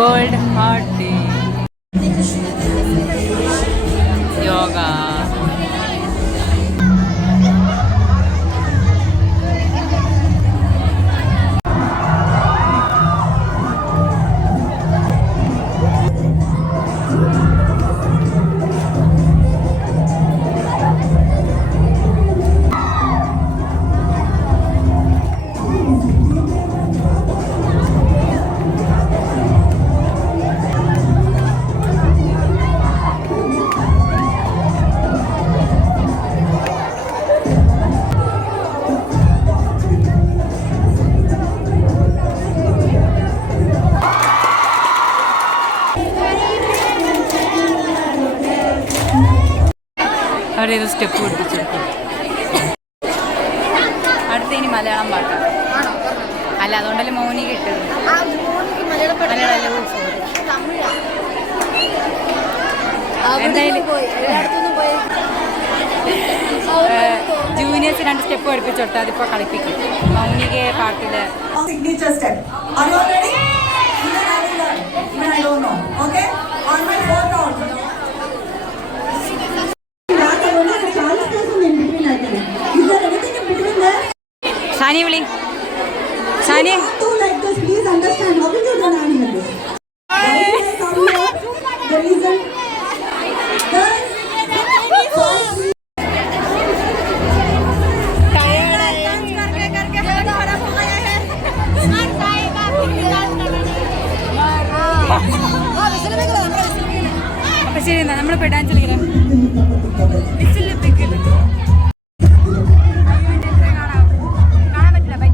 Cold Heart Day. Yoga. അവരേത് step പഠിപ്പിച്ചെടുക്കും. അടുത്ത ഇനി മലയാളം പാട്ടാണ്. അല്ല, അതുകൊണ്ടല്ലേ മൗനി കിട്ടത്. എന്തായാലും ജൂനിയേഴ്സ് 2 സ്റ്റെപ്പ് പഠിപ്പിച്ചോട്ടെ, അതിപ്പോൾ കളിപ്പിക്കും. മൗനികയെ പാട്ടില് signature step. Are you all ready? Even I will learn. Even I don't know. Okay? On my 4th round. Is there anything in between there? Shani വിളി. Shani. Like this, please understand. How will you learn animals? Why did I come here? The reason. Guys. അപ്പൊ ശരി, എന്നാ നമ്മളിപ്പോ dance കളിക്കണം. കാണാൻ പറ്റില്ല. By.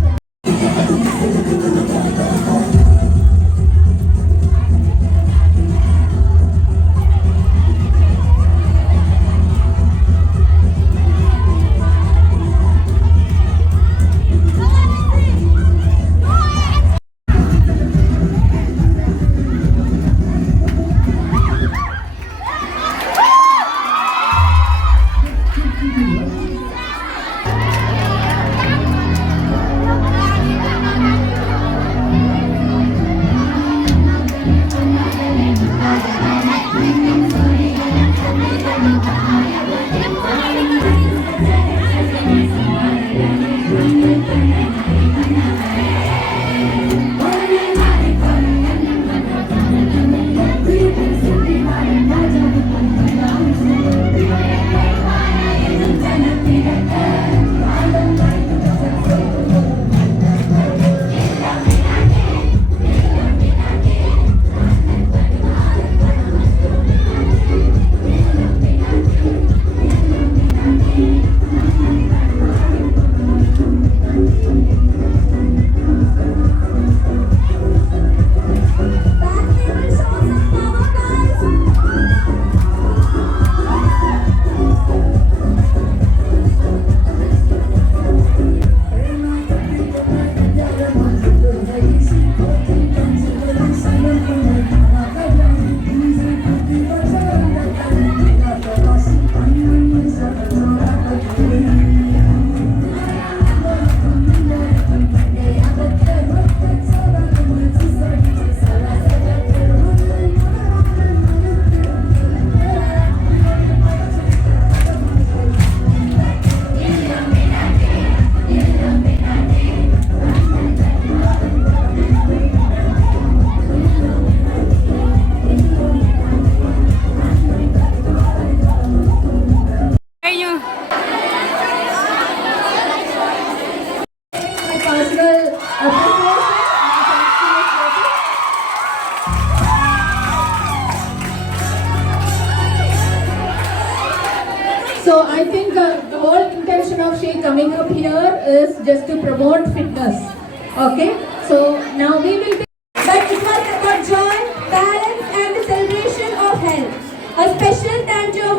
So I think the whole intention of she coming up here is just to promote fitness. Okay? So now we will be... But it was about joy, balance and the celebration of health. A special thank you of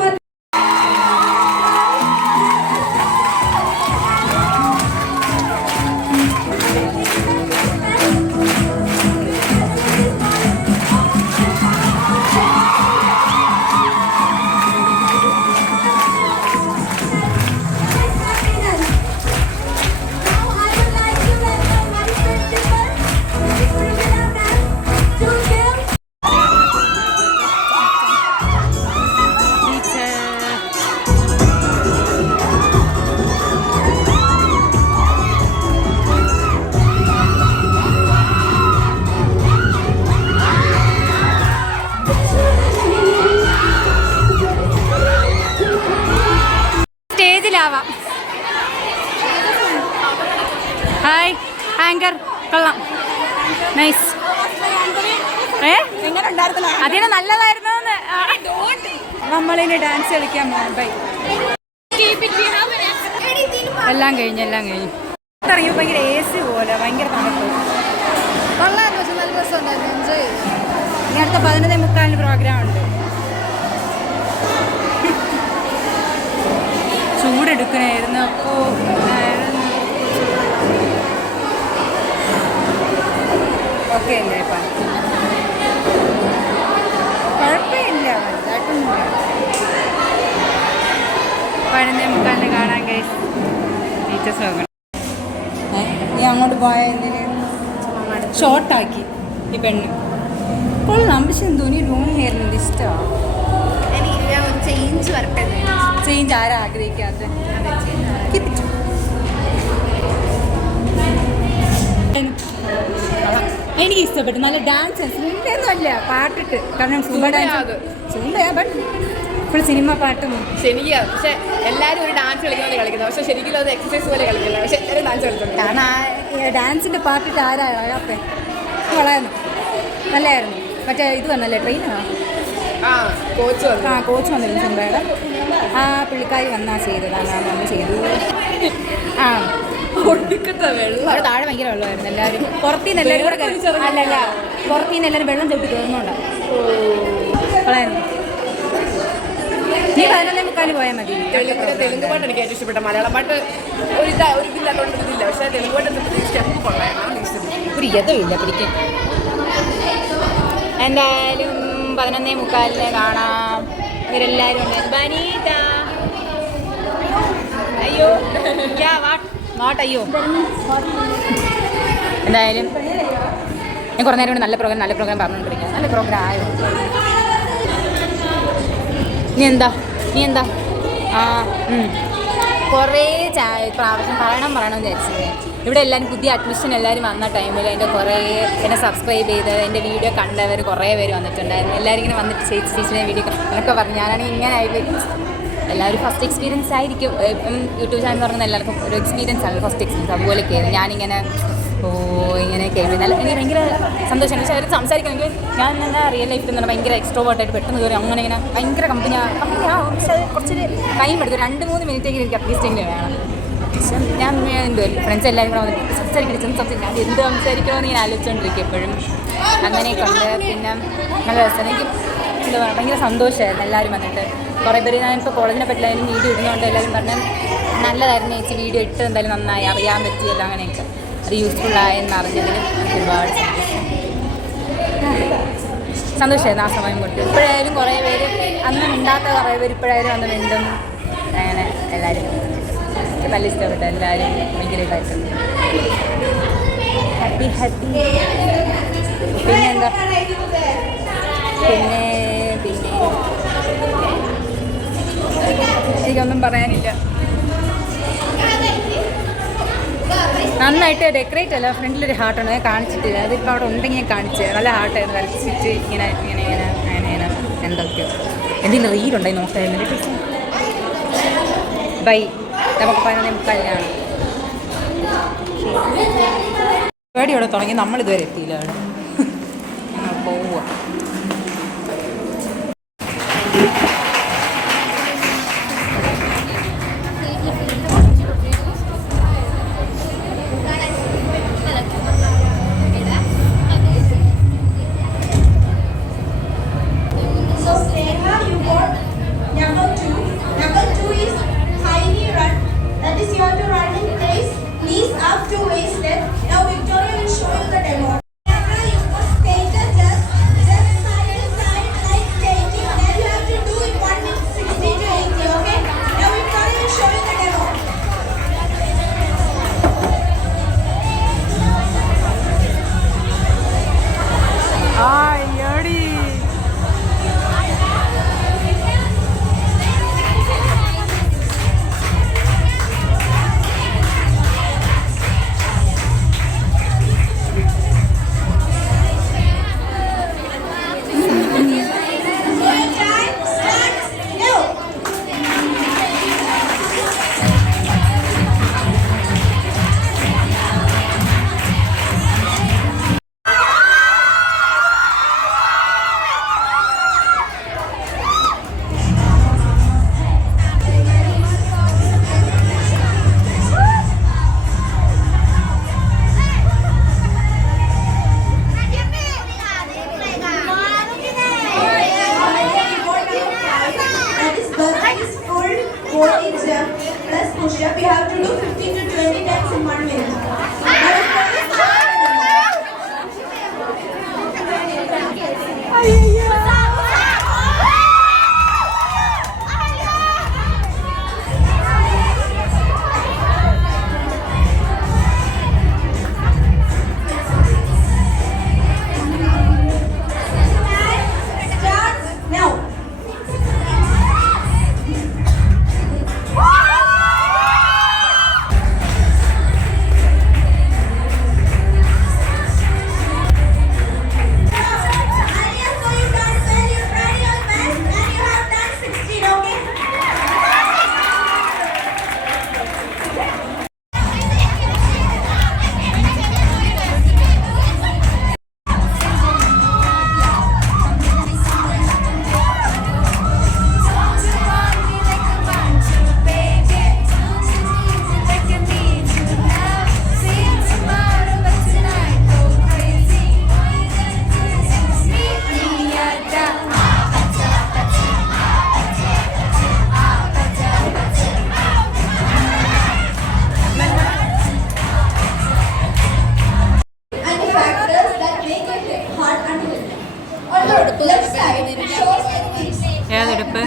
Now I would like to welcome my principal, hi anchor കൊള്ളാം nice അതിന് നല്ലതായിരുന്നു നമ്മളിനി dance കളിക്കാൻ പോകാം by എല്ലാം കഴിഞ്ഞു ഇറങ്ങി ഭയങ്കര AC പോലെ ഭയങ്കര തണുപ്പ് ഇനി അടുത്ത 11:45 പ്രോഗ്രാം ഉണ്ട് ചൂടെടുക്കണായിരുന്നു അപ്പോൾ ഓക്കെ അല്ലേ ഇപ്പം കുഴപ്പമില്ല വലുതായിട്ടൊന്നുമില്ല 11:45 കാണാൻ കഴിയും ടീച്ചേഴ്സ് നോക്കണം നീ അങ്ങോട്ട് പോയ എന്തിന് ഷോർട്ടാക്കി ഈ പെണ്ണ് കൊള്ളാം പക്ഷെ എന്തോ നീ ലോങ് ഹെയറിന് ഇഷ്ടമാണ് ചേഞ്ച് ആരാ ആഗ്രഹിക്കാത്ത എനിക്ക് ഇഷ്ടപ്പെട്ടു നല്ല ഡാൻസ് സുംബയൊന്നുമല്ല പാട്ടിട്ട് കാരണം സുംബ ഡാൻസ് സുംബയാ ബട്ട് ഇപ്പോൾ സിനിമ പാട്ടും ശരിക്കും പക്ഷെ എല്ലാവരും ഒരു ഡാൻസ് കളിക്കുന്ന പോലെ കളിക്കുന്നത് പക്ഷെ ശരിക്കും അത് എക്സസൈസ് പോലെ കളിക്കില്ല പക്ഷെ എല്ലാവരും ഡാൻസ് കളിക്കുന്നുണ്ട് കാരണം ഡാൻസിൻ്റെ പാട്ടിട്ട് ആരാപ്പേ കൊള്ളായിരുന്നു നല്ലതായിരുന്നു മറ്റേ ഇത് വന്നല്ലേ ട്രെയിനാണോ കോച്ച് വന്നിരുന്നു സുംബയുടെ ആ പുള്ളിക്കാരി വന്നാ ചെയ്തതാണ് ആ വന്ന് ചെയ്തത് ആ ഒടുക്കത്തെ വെള്ളം അവിടെ താഴെ ഭയങ്കര വെള്ളമായിരുന്നു എല്ലാവരും പുറത്തുനിന്ന് എല്ലാവരും കൂടെ അല്ലല്ല പുറത്തുനിന്ന് എല്ലാവരും വെള്ളം ചവിട്ടി കയറുന്നുണ്ടാവും കൊള്ളായിരുന്നു നീ 11:45 പോയാൽ മതി തെലുങ്ക് പാട്ട് എനിക്ക് ഏറ്റവും ഇഷ്ടപ്പെട്ട മലയാളം പാട്ട് ഒരു ഇതില്ലാത്തതുകൊണ്ട് ഇതില്ല പക്ഷേ തെലുങ്ക് പാട്ട് സ്റ്റെപ്പ് കൊള്ളായിരുന്നു ഒരു യഥമില്ല പിടിക്കാൻ എന്തായാലും 11:45 കാണാം ഇവരെല്ലാവരും ഉണ്ടായിരുന്നു ബനീത അയ്യോ വാട്ട് അയ്യോ എന്തായാലും ഞാൻ കുറേ നേരം കൊണ്ട് നല്ല പ്രോഗ്രാം പറഞ്ഞുകൊണ്ടിരിക്കുക നല്ല പ്രോഗ്രാം ആയോ നീ എന്താ ആ കുറേ പ്രാവശ്യം പറയണമെന്ന് വിചാരിച്ചത് ഇവിടെ എല്ലാവരും പുതിയ അഡ്മിഷൻ എല്ലാവരും വന്ന ടൈമിൽ എൻ്റെ കുറേ എന്നെ സബ്സ്ക്രൈബ് ചെയ്ത് എൻ്റെ വീഡിയോ കണ്ടവർ കുറേ പേര് വന്നിട്ടുണ്ടായിരുന്നു എല്ലാവരും ഇങ്ങനെ വന്നിട്ട് ചേച്ചിയുടെ വീഡിയോ എന്നൊക്കെ പറഞ്ഞു ഞാനാണെങ്കിൽ ഇങ്ങനെ ആയി എല്ലാവരും ഫസ്റ്റ് എക്സ്പീരിയൻസ് ആയിരിക്കും ഇപ്പം യൂട്യൂബ് ചാനൽ പറഞ്ഞാൽ എല്ലാവർക്കും ഒരു എക്സ്പീരിയൻസ് ആണ് ഫസ്റ്റ് എക്സ്പീരിയൻസ് അതുപോലെയൊക്കെ ആയിരുന്നു ഞാനിങ്ങനെ ഇങ്ങനെയൊക്കെ നല്ല എനിക്ക് ഭയങ്കര സന്തോഷമാണ് പക്ഷേ അവർ സംസാരിക്കണമെങ്കിൽ ഞാൻ തന്നെ റിയൽ ലൈഫിൽ നിന്ന് ഭയങ്കര എക്സ്ട്രോവേർട്ടായിട്ട് പെട്ടെന്ന് കയറി അങ്ങനെ ഇങ്ങനെ ഭയങ്കര കമ്പനിയാവും പക്ഷേ അത് കുറച്ചൊരു ടൈം എടുത്തു 2-3 മിനിറ്റേക്ക് എനിക്ക് അറ്റ്ലീസ്റ്റ് എങ്കിലും വേണം പക്ഷേ ഞാൻ എന്തോ ഫ്രണ്ട്സ് എല്ലാവരും കൂടെ വന്നിട്ട് സംസാരിക്കണം ഞാൻ എന്ത് സംസാരിക്കണമെന്ന് ഞാൻ ആലോചിച്ചുകൊണ്ടിരിക്കും എപ്പോഴും അങ്ങനെയൊക്കെ ഉണ്ട് പിന്നെ നല്ല രസം എനിക്ക് എന്താ പറയുക ഭയങ്കര സന്തോഷമായിരുന്നു എല്ലാവരും വന്നിട്ട് കുറേ പേര് ഞാനിപ്പോൾ കോളേജിനെ പറ്റില്ലായാലും വീഡിയോ ഇടുന്നതുകൊണ്ട് എല്ലാവരും പറഞ്ഞാൽ നല്ലതായിരുന്നു ചേച്ചി വീഡിയോ ഇട്ട് എന്തായാലും നന്നായി അറിയാൻ പറ്റിയല്ലോ അങ്ങനെയൊക്കെ അത് യൂസ്ഫുള്ളായെന്ന് അറിഞ്ഞതിൽ ഒരുപാട് സന്തോഷമായിരുന്നു ആ സമയം കൊണ്ട് ഇപ്പോഴായാലും കുറേ പേര് അന്ന് മിണ്ടാത്ത കുറേ പേര് ഇപ്പോഴായാലും അന്ന് മിണ്ടും അങ്ങനെ എല്ലാവരും എനിക്ക് നല്ല ഇഷ്ടപ്പെട്ടു എല്ലാവരും ഭയങ്കര ഇതായിട്ടുണ്ട് ഹാപ്പി പിന്നെന്താ പിന്നെ എനിക്കൊന്നും പറയാനില്ല നന്നായിട്ട് ഡെക്കറേറ്റ് അല്ല ഫ്രണ്ടിലൊരു ഹാർട്ടുണ്ട് ഞാൻ കാണിച്ചിട്ടില്ല അതിപ്പോൾ അവിടെ ഉണ്ടെങ്കിൽ ഞാൻ കാണിച്ചത് നല്ല ഹാർട്ടായിരുന്നു വരച്ചിട്ട് ഇങ്ങനെ എന്തൊക്കെയോ എന്തെങ്കിലും റീലുണ്ടായി നോക്കായിരുന്നു ബൈ നമുക്ക് 11:45 പരിപാടി ഇവിടെ തുടങ്ങി നമ്മളിതുവരെ എത്തിയില്ല അവിടെ ഞങ്ങൾ പോവുക To waste it. Now Victoria will show you the demo. You must paint it just 15 to 20 times in 1 minute. ഏതെടുപ്പ്?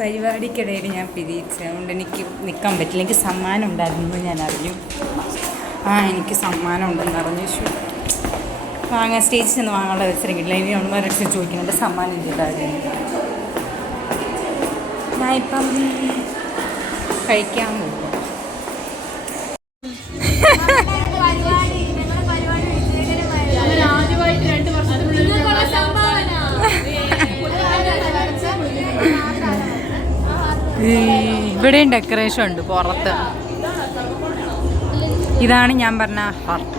പരിപാടിക്കിടയിൽ ഞാൻ പിരിച്ചതുകൊണ്ട് എനിക്ക് നിൽക്കാൻ പറ്റില്ല. എനിക്ക് സമ്മാനം ഉണ്ടായിരുന്നു ഞാൻ അറിഞ്ഞു. എനിക്ക് സമ്മാനം ഉണ്ടെന്ന് അറിഞ്ഞു. വാങ്ങാൻ സ്റ്റേജിൽ നിന്ന് വാങ്ങാനുള്ള അവസരം കിട്ടില്ല. ഇനി ഉള്ളവരൊക്കെ ചോദിക്കുന്നുണ്ട് സമ്മാനം ചെയ്തായിരുന്നു. ഞാനിപ്പം കഴിക്കാൻ പോകും. ഇവിടെയും ഡെക്കറേഷൻ ഉണ്ട് പുറത്ത്. ഇതാണ് ഞാൻ പറഞ്ഞ ഹാർട്ട്.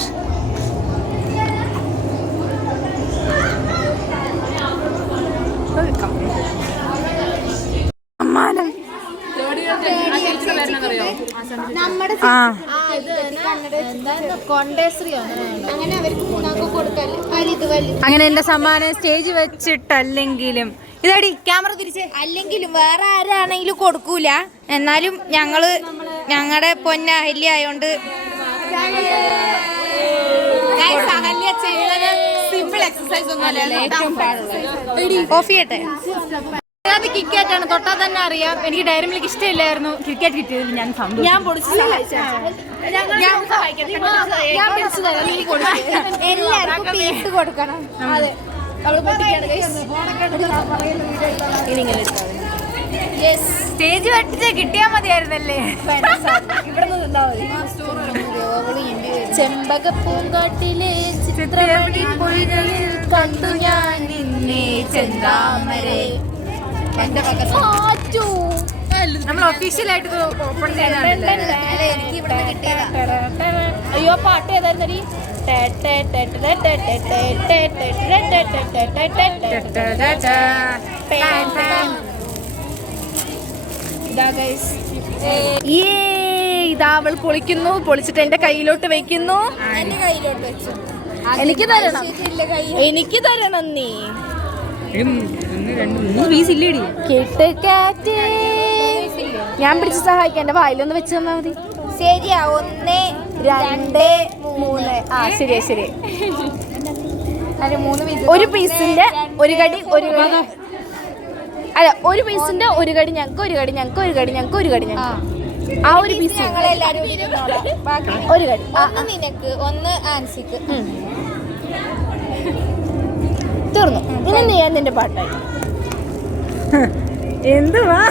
സമ്മാനം അങ്ങനെ എന്റെ സമ്മാനം സ്റ്റേജ് വെച്ചിട്ടല്ലെങ്കിലും ഇതടി ക്യാമറ തിരിച്ച് അല്ലെങ്കിലും വേറെ ആരാണെങ്കിലും കൊടുക്കൂല. എന്നാലും ഞങ്ങളുടെ പൊന്ന അഹല്യ ആയോണ്ട് സിമ്പിൾ എക്സസൈസ് ഒന്നും ഓഫ് ചെയ്യട്ടെ. ക്രിക്കറ്റ് ആണ്, തൊട്ടാൽ തന്നെ അറിയാം. എനിക്ക് ഡയറി മിൽക്ക് ഇഷ്ടമില്ലായിരുന്നു. ക്രിക്കറ്റ് കിട്ടിയതിൽ ഞാൻ എല്ലാവർക്കും പീസ് കൊടുക്കണം. അതെ, സ്റ്റേജ് വെട്ടിച്ച് കിട്ടിയാൽ മതിയായിരുന്നല്ലേ. ചെമ്പകപ്പൂങ്കാട്ടിലെ ചിത്രമണിപ്പൊഴികളിൽ കണ്ടു ഞാൻ നിന്നെ ചെന്താമരെ. നമ്മൾ ഒഫീഷ്യലായിട്ട് ഓപ്പൺ ചെയ്താണ്. എനിക്ക് ഇവിടെ കിട്ടിയതാ. അയ്യോ, പാട്ട് ഏതായിരുന്നു? ഇതാ അവൾ പൊളിക്കുന്നു. പൊളിച്ചിട്ട് എന്റെ കയ്യിലോട്ട് വെക്കുന്നു. എന്റെ കയ്യിലോട്ട് വെച്ചു. എനിക്ക് തരണം. എനിക്ക് തരണം നീ. ഞാൻ പിടിച്ച് സഹായിക്കാം. എന്റെ വായിലൊന്ന് വെച്ച് തന്നാ മതി. ശരിയാ. 1 2 3. ശരിയാ ശരി. ഒരു പീസിന്റെ ഒരു കടി അല്ല, ഒരു പീസിന്റെ ഒരു കടി ഞങ്ങൾക്ക്, ഒരു കടി ഞങ്ങൾക്ക്, ഒരു കടി ഞങ്ങൾക്ക്, ഒരു കടി ഞങ്ങൾക്ക്. ആ ഒരു പീസ് ഞങ്ങളെല്ലാരും ഒരു കടി. ഒന്ന് നിനക്ക്, ഒന്ന് ആൻസിക്ക്. തീർന്നു. ഇനി നീ നിന്റെ പാട്ടായി. എന്തുവാ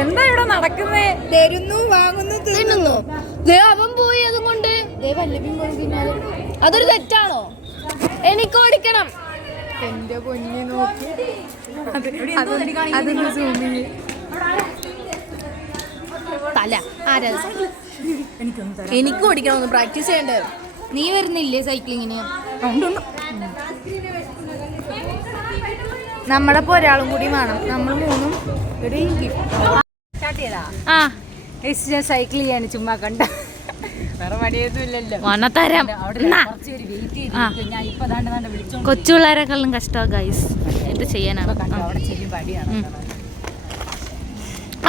എന്താ ഇവിടെ നടക്കുന്നേ? തരുന്നു, വാങ്ങുന്നു, തിന്നുന്നു. അവൻ പോയി അതുകൊണ്ട്. അതൊരു തെറ്റാണോ? എനിക്ക് ഓടിക്കണം. എന്റെ പൊന്നെ നോക്കി. തല ആരാ? എനിക്ക് ഓടിക്കണമെന്ന് പ്രാക്ടീസ് ചെയ്യണ്ടേ? നീ വരുന്നില്ലേ സൈക്ലിങ്ങിന്? നമ്മളപ്പോ ഒരാളും കൂടി വേണം. നമ്മൾ മൂന്നും സ്റ്റാർട്ട് ചെയ്താ. ഞാൻ സൈക്കിൾ ചെയ്യാൻ ചുമ്മാ കണ്ട വേറെ പണിയൊന്നും ഇല്ലല്ലോ. വനത്തരം കൊച്ചു പിള്ളേരെക്കാളും കഷ്ടമാണ് ഗൈസ്. എന്ത് ചെയ്യാനാണ്? അവിടെ ചെല്ലും പടിയാണ്.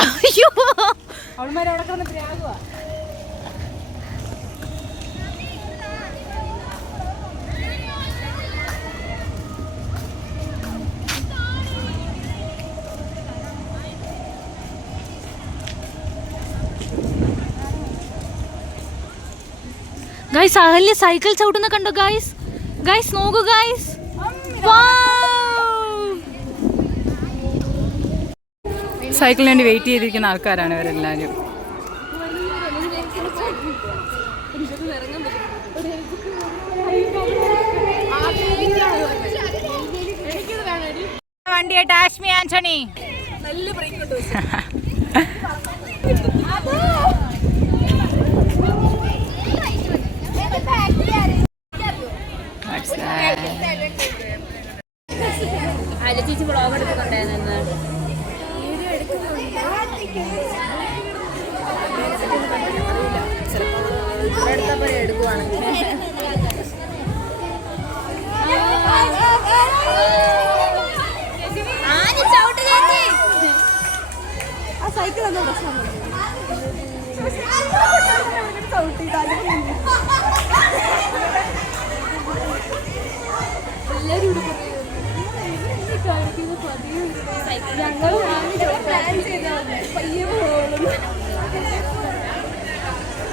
അയ്യോ അവൾമാരവിടെ കിടന്ന് പ്രാകുവാ. ഗൈസ് അഹല്യ സൈക്കിൾ ചവിട്ടുന്ന കണ്ടോ ഗൈസ്? ഗൈസ് നോക്കൂ ഗൈസ്. സൈക്കിളിന് വേണ്ടി വെയിറ്റ് ചെയ്തിരിക്കുന്ന ആൾക്കാരാണ് ഇവരെല്ലാവരും. വണ്ടിയായിട്ട് ആഷ്മി ആന്റണി നല്ല ബ്രേക്ക് ഉണ്ട്. അല്ല ചേച്ചി വ്ളോഗ് എടുക്കുന്നുണ്ടായിരുന്നു. എടുക്കുവാണെങ്കിൽ ആ സൈക്കിൾ ഒന്നും പ്രശ്നം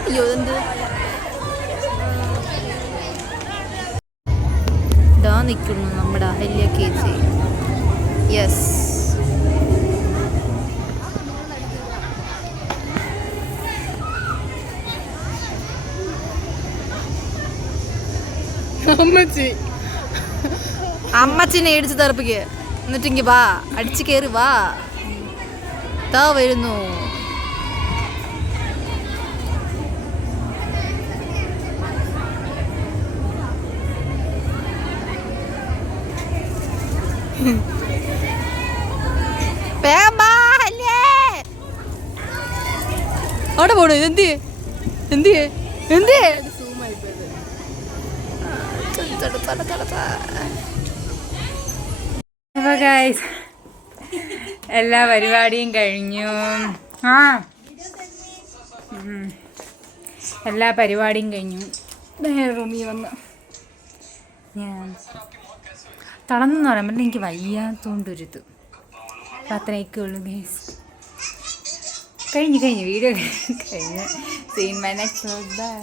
അയ്യോ എന്ത് ഇതാ നിൽക്കുന്നു നമ്മുടെ അഹല്യ ചേച്ചി. യെസ് അമ്മച്ചി അമ്മച്ചിനെ ഇടിച്ച് തെറപ്പിക്ക്. എന്നിട്ടെങ്കി വാ അടിച്ചു കയറി വാ. താ വരുന്നു. അവിടെ പോണു. എന്തിയേ എന്തിയേ എന്തിയേ അപ്പോൾ ഗൈസ് എല്ലാ പരിപാടിയും കഴിഞ്ഞു. എല്ലാ പരിപാടിയും കഴിഞ്ഞു. റൂമിൽ വന്ന് ഞാൻ തളർന്നെന്ന് പറയാൻ പറ്റില്ല. എനിക്ക് വയ്യാത്തോണ്ടൊരിത്. അത്രയൊക്കെ ഉള്ളൂ ഗൈസ്. കഴിഞ്ഞു വീഡിയോ കഴിഞ്ഞു. Seen my next. ബൈ.